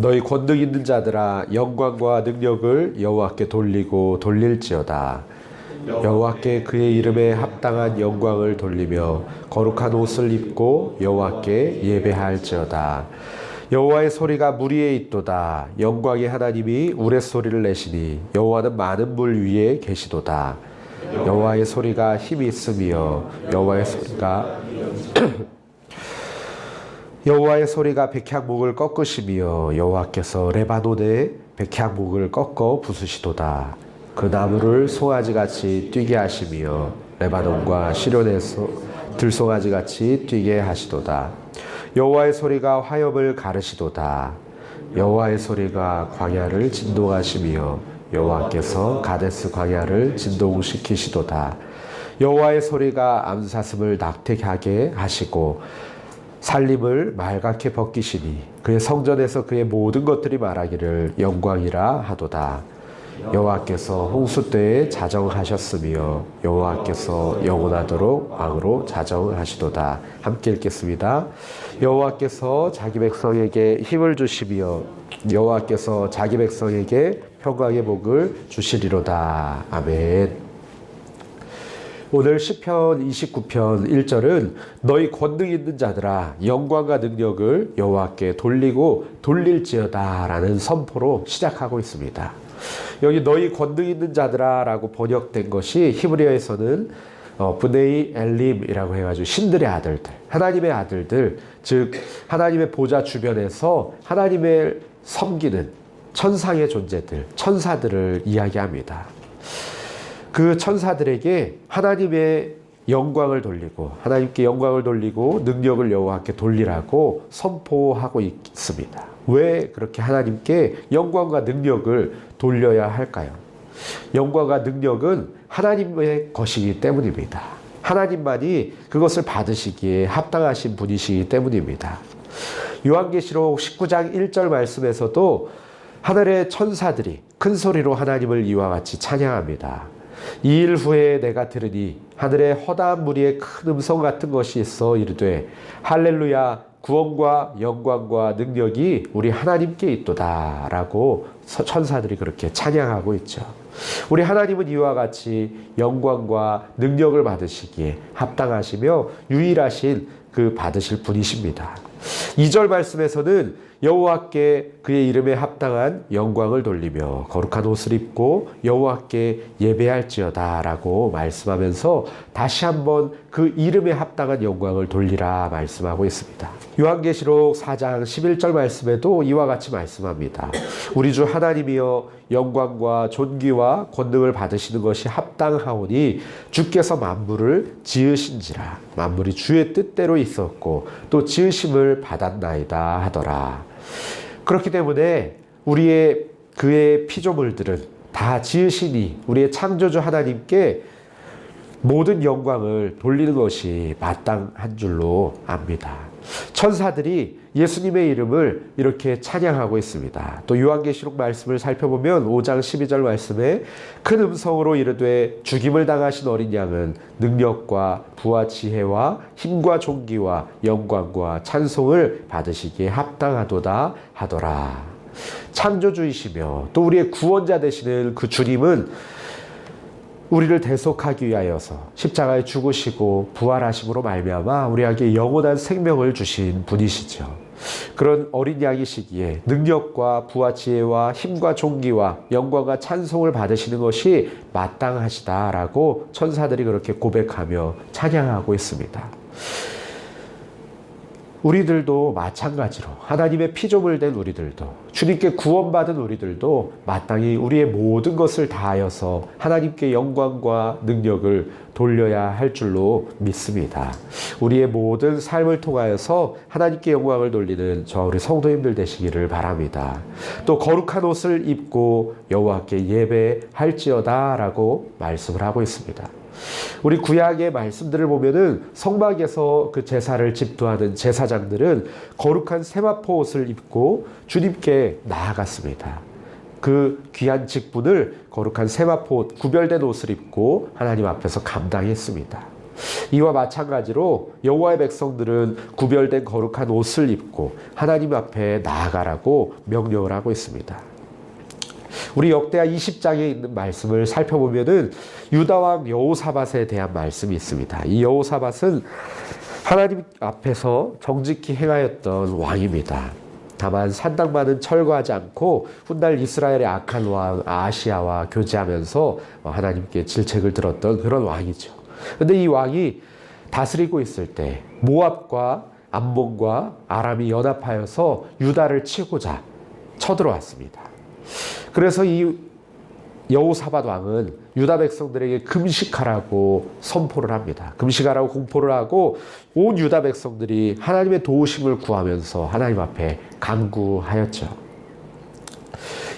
너희 권능 있는 자들아 영광과 능력을 여호와께 돌리고 돌릴지어다. 여호와께 그의 이름에 합당한 영광을 돌리며 거룩한 옷을 입고 여호와께 예배할지어다. 여호와의 소리가 물 위에 있도다. 영광의 하나님이 우레소리를 내시니 여호와는 많은 물 위에 계시도다. 여호와의 소리가 힘이 있으며 여호와의 소리가 백향목을 꺾으시며 여호와께서 레바논의 백향목을 꺾어 부수시도다. 그 나무를 송아지같이 뛰게 하시며 레바논과 시련에서 들송아지같이 뛰게 하시도다. 여호와의 소리가 화염을 가르시도다. 여호와의 소리가 광야를 진동하시며 여호와께서 가데스 광야를 진동시키시도다. 여호와의 소리가 암사슴을 낙태하게 하시고 살림을 말갛게 벗기시니 그의 성전에서 그의 모든 것들이 말하기를 영광이라 하도다. 여호와께서 홍수 때에 자정하셨으며 여호와께서 영원하도록 왕으로 자정하시도다. 함께 읽겠습니다. 여호와께서 자기 백성에게 힘을 주시며 여호와께서 자기 백성에게 평강의 복을 주시리로다. 아멘. 오늘 시편 29편 1절은 너희 권능 있는 자들아 영광과 능력을 여호와께 돌리고 돌릴지어다 라는 선포로 시작하고 있습니다. 여기 너희 권능 있는 자들아 라고 번역된 것이 히브리어에서는 브네이 엘림이라고 해가지고 신들의 아들들, 하나님의 아들들, 즉 하나님의 보좌 주변에서 하나님을 섬기는 천상의 존재들, 천사들을 이야기합니다. 그 천사들에게 하나님의 영광을 돌리고 하나님께 영광을 돌리고 능력을 여호와께 돌리라고 선포하고 있습니다. 왜 그렇게 하나님께 영광과 능력을 돌려야 할까요? 영광과 능력은 하나님의 것이기 때문입니다. 하나님만이 그것을 받으시기에 합당하신 분이시기 때문입니다. 요한계시록 19장 1절 말씀에서도 하늘의 천사들이 큰 소리로 하나님을 이와 같이 찬양합니다. 이 일 후에 내가 들으니 하늘에 허다한 무리의 큰 음성 같은 것이 있어 이르되 할렐루야 구원과 영광과 능력이 우리 하나님께 있도다 라고 천사들이 그렇게 찬양하고 있죠. 우리 하나님은 이와 같이 영광과 능력을 받으시기에 합당하시며 유일하신 그 받으실 분이십니다. 2절 말씀에서는 여호와께 그의 이름에 합당한 영광을 돌리며 거룩한 옷을 입고 여호와께 예배할지어다 라고 말씀하면서 다시 한번 그 이름에 합당한 영광을 돌리라 말씀하고 있습니다. 요한계시록 4장 11절 말씀에도 이와 같이 말씀합니다. 우리 주 하나님이여 영광과 존귀와 권능을 받으시는 것이 합당하오니 주께서 만물을 지으신지라. 만물이 주의 뜻대로 있었고 또 지으심을 받았나이다 하더라. 그렇기 때문에 그의 피조물들은 다 지으시니 우리의 창조주 하나님께 모든 영광을 돌리는 것이 마땅한 줄로 압니다. 천사들이 예수님의 이름을 이렇게 찬양하고 있습니다. 또 요한계시록 말씀을 살펴보면 5장 12절 말씀에 큰 음성으로 이르되 죽임을 당하신 어린 양은 능력과 부와 지혜와 힘과 존귀와 영광과 찬송을 받으시기에 합당하도다 하더라. 창조주이시며 또 우리의 구원자 되시는 그 주님은 우리를 대속하기 위하여서 십자가에 죽으시고 부활하심으로 말미암아 우리에게 영원한 생명을 주신 분이시죠. 그런 어린 양이시기에 능력과 부와 지혜와 힘과 존귀와 영광과 찬송을 받으시는 것이 마땅하시다라고 천사들이 그렇게 고백하며 찬양하고 있습니다. 우리들도 마찬가지로 하나님의 피조물 된 우리들도 주님께 구원받은 우리들도 마땅히 우리의 모든 것을 다하여서 하나님께 영광과 능력을 돌려야 할 줄로 믿습니다. 우리의 모든 삶을 통하여서 하나님께 영광을 돌리는 저 우리 성도님들 되시기를 바랍니다. 또 거룩한 옷을 입고 여호와께 예배할지어다 라고 말씀을 하고 있습니다. 우리 구약의 말씀들을 보면은 성막에서 그 제사를 집도하는 제사장들은 거룩한 세마포 옷을 입고 주님께 나아갔습니다. 그 귀한 직분을 거룩한 세마포 옷, 구별된 옷을 입고 하나님 앞에서 감당했습니다. 이와 마찬가지로 여호와의 백성들은 구별된 거룩한 옷을 입고 하나님 앞에 나아가라고 명령을 하고 있습니다. 우리 역대하 20장에 있는 말씀을 살펴보면은 유다왕 여호사밧에 대한 말씀이 있습니다. 이 여호사밧은 하나님 앞에서 정직히 행하였던 왕입니다. 다만 산당만은 철거하지 않고 훗날 이스라엘의 악한 왕 아하시야와 교제하면서 하나님께 질책을 들었던 그런 왕이죠. 근데 이 왕이 다스리고 있을 때 모압과 암몬과 아람이 연합하여서 유다를 치고자 쳐들어왔습니다. 그래서 이 여호사밧 왕은 유다 백성들에게 금식하라고 선포를 합니다. 금식하라고 공포를 하고 온 유다 백성들이 하나님의 도우심을 구하면서 하나님 앞에 간구하였죠.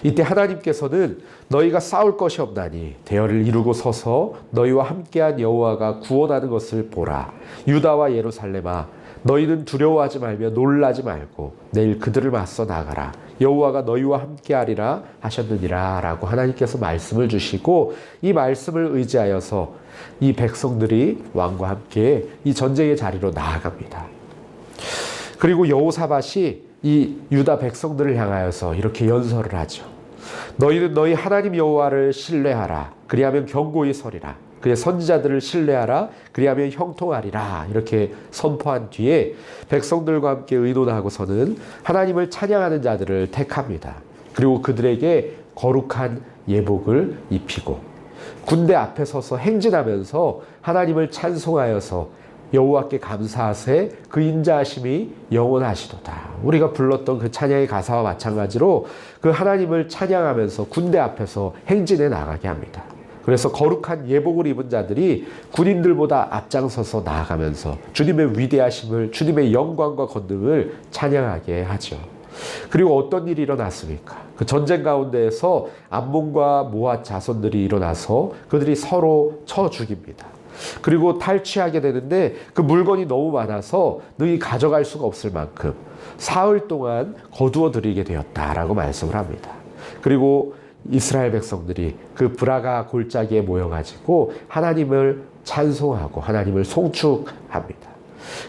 이때 하나님께서는 너희가 싸울 것이 없나니 대열을 이루고 서서 너희와 함께한 여호와가 구원하는 것을 보라. 유다와 예루살렘아 너희는 두려워하지 말며 놀라지 말고 내일 그들을 맞서 나가라. 여호와가 너희와 함께하리라 하셨느니라 라고 하나님께서 말씀을 주시고 이 말씀을 의지하여서 이 백성들이 왕과 함께 이 전쟁의 자리로 나아갑니다. 그리고 여호사밧이 이 유다 백성들을 향하여서 이렇게 연설을 하죠. 너희는 너희 하나님 여호와를 신뢰하라. 그리하면 견고히 서리라. 그의 선지자들을 신뢰하라. 그리하면 형통하리라. 이렇게 선포한 뒤에 백성들과 함께 의논하고서는 하나님을 찬양하는 자들을 택합니다. 그리고 그들에게 거룩한 예복을 입히고 군대 앞에 서서 행진하면서 하나님을 찬송하여서 여호와께 감사하세 그 인자하심이 영원하시도다. 우리가 불렀던 그 찬양의 가사와 마찬가지로 그 하나님을 찬양하면서 군대 앞에서 행진해 나가게 합니다. 그래서 거룩한 예복을 입은 자들이 군인들보다 앞장서서 나아가면서 주님의 위대하심을, 주님의 영광과 권능을 찬양하게 하죠. 그리고 어떤 일이 일어났습니까? 그 전쟁 가운데에서 암몬과 모압 자손들이 일어나서 그들이 서로 쳐 죽입니다. 그리고 탈취하게 되는데 그 물건이 너무 많아서 능히 가져갈 수가 없을 만큼 사흘 동안 거두어 들이게 되었다라고 말씀을 합니다. 그리고 이스라엘 백성들이 그 브라가 골짜기에 모여가지고 하나님을 찬송하고 하나님을 송축합니다.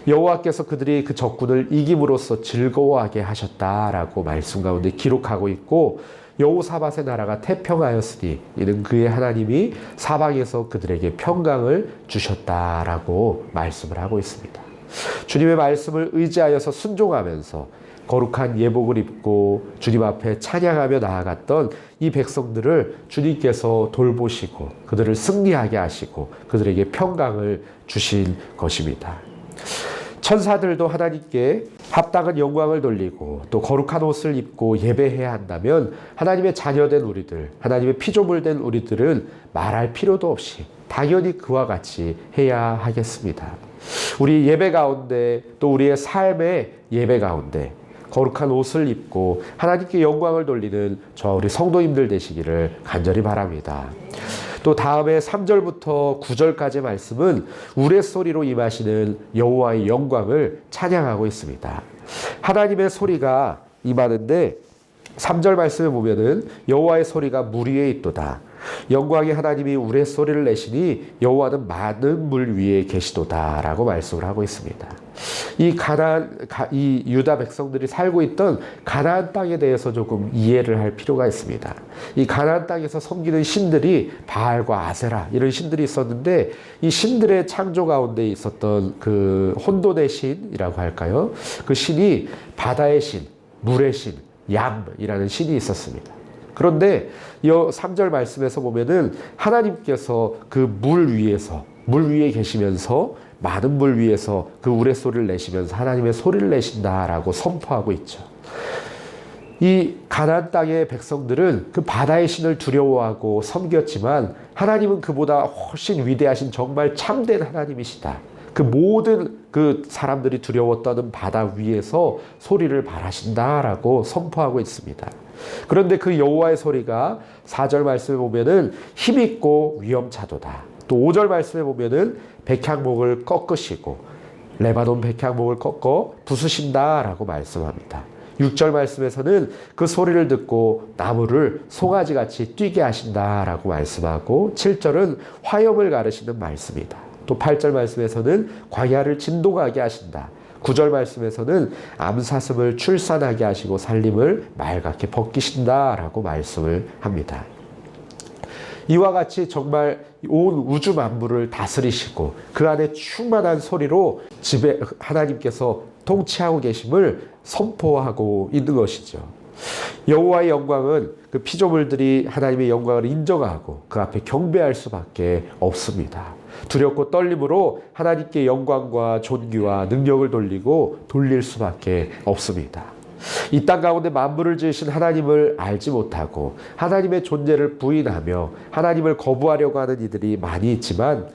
여호와께서 그들이 그 적군을 이김으로써 즐거워하게 하셨다라고 말씀 가운데 기록하고 있고 여호사밧의 나라가 태평하였으니 이는 그의 하나님이 사방에서 그들에게 평강을 주셨다라고 말씀을 하고 있습니다. 주님의 말씀을 의지하여서 순종하면서 거룩한 예복을 입고 주님 앞에 찬양하며 나아갔던 이 백성들을 주님께서 돌보시고 그들을 승리하게 하시고 그들에게 평강을 주신 것입니다. 천사들도 하나님께 합당한 영광을 돌리고 또 거룩한 옷을 입고 예배해야 한다면 하나님의 자녀된 우리들, 하나님의 피조물 된 우리들은 말할 필요도 없이 당연히 그와 같이 해야 하겠습니다. 우리 예배 가운데 또 우리의 삶의 예배 가운데 거룩한 옷을 입고 하나님께 영광을 돌리는 저와 우리 성도님들 되시기를 간절히 바랍니다. 또 다음에 3절부터 9절까지의 말씀은 우레소리로 임하시는 여호와의 영광을 찬양하고 있습니다. 하나님의 소리가 임하는데 3절 말씀에 보면은 여호와의 소리가 물 위에 있도다. 영광의 하나님이 우레소리를 내시니 여호와는 많은 물 위에 계시도다 라고 말씀을 하고 있습니다. 이 유다 백성들이 살고 있던 가나안 땅에 대해서 조금 이해를 할 필요가 있습니다. 이 가나안 땅에서 섬기는 신들이 바알과 아세라 이런 신들이 있었는데 이 신들의 창조 가운데 있었던 그 혼돈의 신이라고 할까요? 그 신이 바다의 신, 물의 신, 얌이라는 신이 있었습니다. 그런데 이 3절 말씀에서 보면은 하나님께서 그 물 위에 계시면서 많은 물 위에서 그 우레소리를 내시면서 하나님의 소리를 내신다라고 선포하고 있죠. 이 가나안 땅의 백성들은 그 바다의 신을 두려워하고 섬겼지만 하나님은 그보다 훨씬 위대하신 정말 참된 하나님이시다. 그 모든 그 사람들이 두려워 떠는 바다 위에서 소리를 발하신다라고 선포하고 있습니다. 그런데 그 여호와의 소리가 4절 말씀에 보면은 힘있고 위엄차도다. 또 5절 말씀에 보면은 백향목을 꺾으시고 레바논 백향목을 꺾어 부수신다라고 말씀합니다. 6절 말씀에서는 그 소리를 듣고 나무를 송아지같이 뛰게 하신다라고 말씀하고 7절은 화염을 가르시는 말씀이다. 또 8절 말씀에서는 광야를 진동하게 하신다. 9절 말씀에서는 암사슴을 출산하게 하시고 살림을 맑게 벗기신다라고 말씀을 합니다. 이와 같이 정말 온 우주 만물을 다스리시고 그 안에 충만한 소리로 하나님께서 통치하고 계심을 선포하고 있는 것이죠. 여호와의 영광은 그 피조물들이 하나님의 영광을 인정하고 그 앞에 경배할 수밖에 없습니다. 두렵고 떨림으로 하나님께 영광과 존귀와 능력을 돌릴 수밖에 없습니다. 이 땅 가운데 만물을 지으신 하나님을 알지 못하고 하나님의 존재를 부인하며 하나님을 거부하려고 하는 이들이 많이 있지만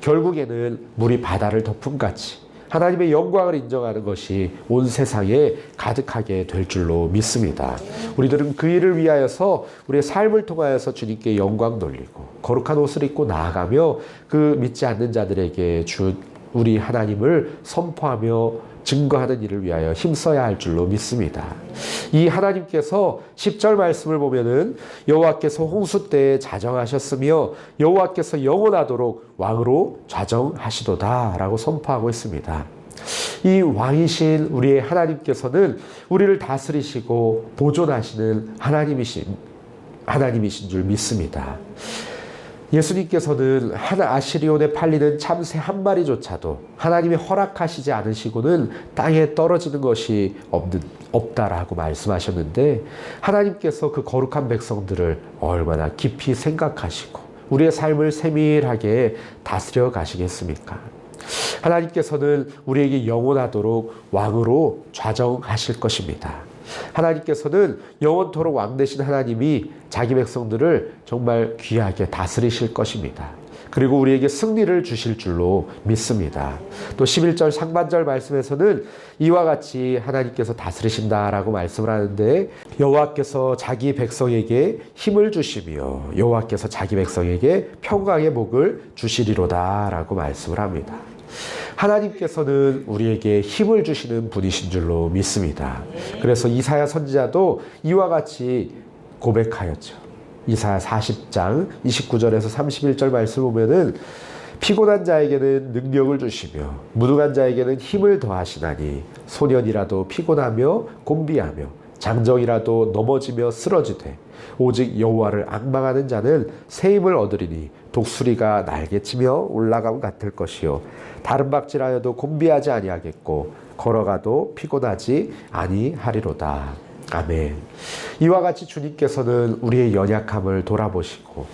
결국에는 물이 바다를 덮음같이 하나님의 영광을 인정하는 것이 온 세상에 가득하게 될 줄로 믿습니다. 우리들은 그 일을 위하여서 우리의 삶을 통하여서 주님께 영광 돌리고 거룩한 옷을 입고 나아가며 그 믿지 않는 자들에게 우리 하나님을 선포하며 증거하는 일을 위하여 힘써야 할 줄로 믿습니다. 이 하나님께서 10절 말씀을 보면은 여호와께서 홍수 때에 자정하셨으며 여호와께서 영원하도록 왕으로 좌정하시도다 라고 선포하고 있습니다. 이 왕이신 우리의 하나님께서는 우리를 다스리시고 보존하시는 하나님이신 줄 믿습니다. 예수님께서는 아시리온에 팔리는 참새 한 마리조차도 하나님이 허락하시지 않으시고는 땅에 떨어지는 것이 없다라고 말씀하셨는데 하나님께서 그 거룩한 백성들을 얼마나 깊이 생각하시고 우리의 삶을 세밀하게 다스려 가시겠습니까? 하나님께서는 우리에게 영원하도록 왕으로 좌정하실 것입니다. 하나님께서는 영원토록 왕 되신 하나님이 자기 백성들을 정말 귀하게 다스리실 것입니다. 그리고 우리에게 승리를 주실 줄로 믿습니다. 또 11절 상반절 말씀에서는 이와 같이 하나님께서 다스리신다라고 말씀을 하는데 여호와께서 자기 백성에게 힘을 주시며 여호와께서 자기 백성에게 평강의 복을 주시리로다라고 말씀을 합니다. 하나님께서는 우리에게 힘을 주시는 분이신 줄로 믿습니다. 그래서 이사야 선지자도 이와 같이 고백하였죠. 이사야 40장 29절에서 31절 말씀을 보면은 피곤한 자에게는 능력을 주시며 무능한 자에게는 힘을 더하시나니 소년이라도 피곤하며 곤비하며 장정이라도 넘어지며 쓰러지되 오직 여호와를 앙망하는 자는 새 힘을 얻으리니 독수리가 날개치며 올라감 같을 것이요 다른 박질하여도 곤비하지 아니하겠고 걸어가도 피곤하지 아니하리로다. 아멘. 이와 같이 주님께서는 우리의 연약함을 돌아보시고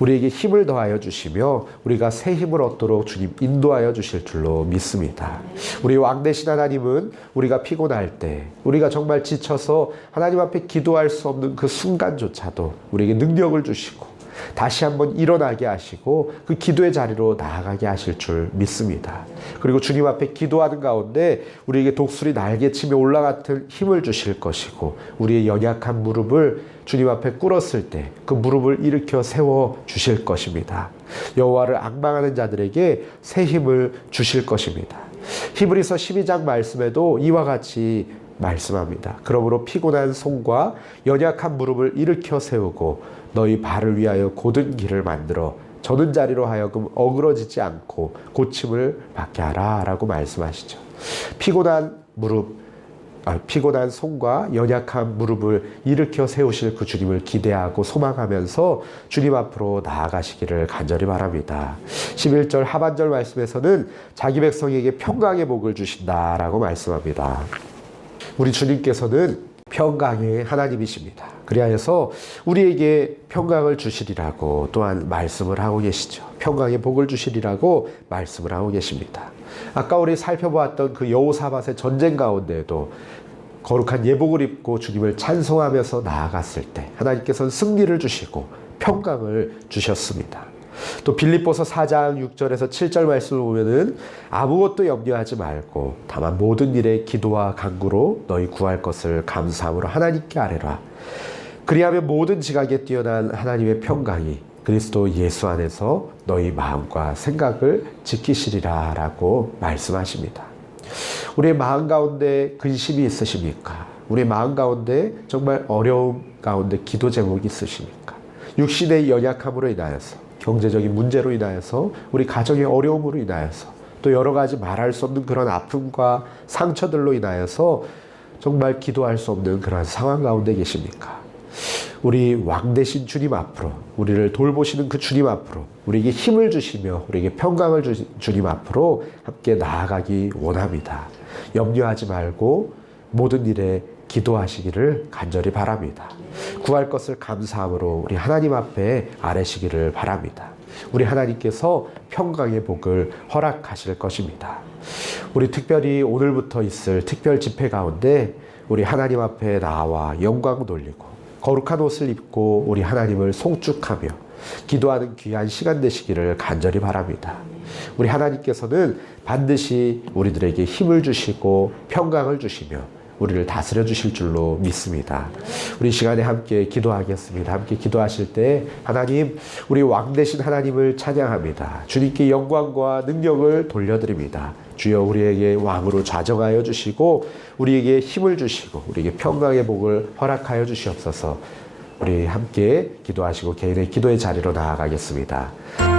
우리에게 힘을 더하여 주시며 우리가 새 힘을 얻도록 주님 인도하여 주실 줄로 믿습니다. 우리 왕 되신 하나님은 우리가 피곤할 때 우리가 정말 지쳐서 하나님 앞에 기도할 수 없는 그 순간조차도 우리에게 능력을 주시고 다시 한번 일어나게 하시고 그 기도의 자리로 나아가게 하실 줄 믿습니다. 그리고 주님 앞에 기도하는 가운데 우리에게 독수리 날개치며 올라갔을 힘을 주실 것이고 우리의 연약한 무릎을 주님 앞에 꿇었을 때 그 무릎을 일으켜 세워 주실 것입니다. 여호와를 앙망하는 자들에게 새 힘을 주실 것입니다. 히브리서 12장 말씀에도 이와 같이 말씀합니다. 그러므로 피곤한 손과 연약한 무릎을 일으켜 세우고 너희 발을 위하여 god은 길을 만들어 저는 자리로 하여금 어그러지지 않고 고침을 받게 하라 라고 말씀하시죠. 피곤한 손과 연약한 무릎을 일으켜 세우실 그 주님을 기대하고 소망하면서 주님 앞으로 나아가시기를 간절히 바랍니다. 11절 하반절 말씀에서는 자기 백성에게 평강의 복을 주신다라고 말씀합니다. 우리 주님께서는 평강의 하나님이십니다. 그리하여서 우리에게 평강을 주시리라고 또한 말씀을 하고 계시죠. 평강의 복을 주시리라고 말씀을 하고 계십니다. 아까 우리 살펴보았던 그 여호사밧의 전쟁 가운데에도 거룩한 예복을 입고 주님을 찬송하면서 나아갔을 때 하나님께서는 승리를 주시고 평강을 주셨습니다. 또 빌립보서 4장 6절에서 7절 말씀을 보면은 아무것도 염려하지 말고 다만 모든 일에 기도와 간구로 너희 구할 것을 감사함으로 하나님께 아뢰라. 그리하면 모든 지각에 뛰어난 하나님의 평강이 그리스도 예수 안에서 너희 마음과 생각을 지키시리라 라고 말씀하십니다. 우리의 마음 가운데 근심이 있으십니까? 우리의 마음 가운데 정말 어려움 가운데 기도 제목이 있으십니까? 육신의 연약함으로 인하여서 경제적인 문제로 인하여서 우리 가정의 어려움으로 인하여서 또 여러 가지 말할 수 없는 그런 아픔과 상처들로 인하여서 정말 기도할 수 없는 그런 상황 가운데 계십니까? 우리 왕 되신 주님 앞으로, 우리를 돌보시는 그 주님 앞으로, 우리에게 힘을 주시며 우리에게 평강을 주님 앞으로 함께 나아가기 원합니다. 염려하지 말고 모든 일에 기도하시기를 간절히 바랍니다. 구할 것을 감사함으로 우리 하나님 앞에 아뢰시기를 바랍니다. 우리 하나님께서 평강의 복을 허락하실 것입니다. 우리 특별히 오늘부터 있을 특별 집회 가운데 우리 하나님 앞에 나와 영광 돌리고 거룩한 옷을 입고 우리 하나님을 송축하며 기도하는 귀한 시간 되시기를 간절히 바랍니다. 우리 하나님께서는 반드시 우리들에게 힘을 주시고 평강을 주시며 우리를 다스려 주실 줄로 믿습니다. 우리 시간에 함께 기도하겠습니다. 함께 기도하실 때 하나님, 우리 왕 되신 하나님을 찬양합니다. 주님께 영광과 능력을 돌려드립니다. 주여 우리에게 왕으로 좌정하여 주시고 우리에게 힘을 주시고 우리에게 평강의 복을 허락하여 주시옵소서. 우리 함께 기도하시고 개인의 기도의 자리로 나아가겠습니다.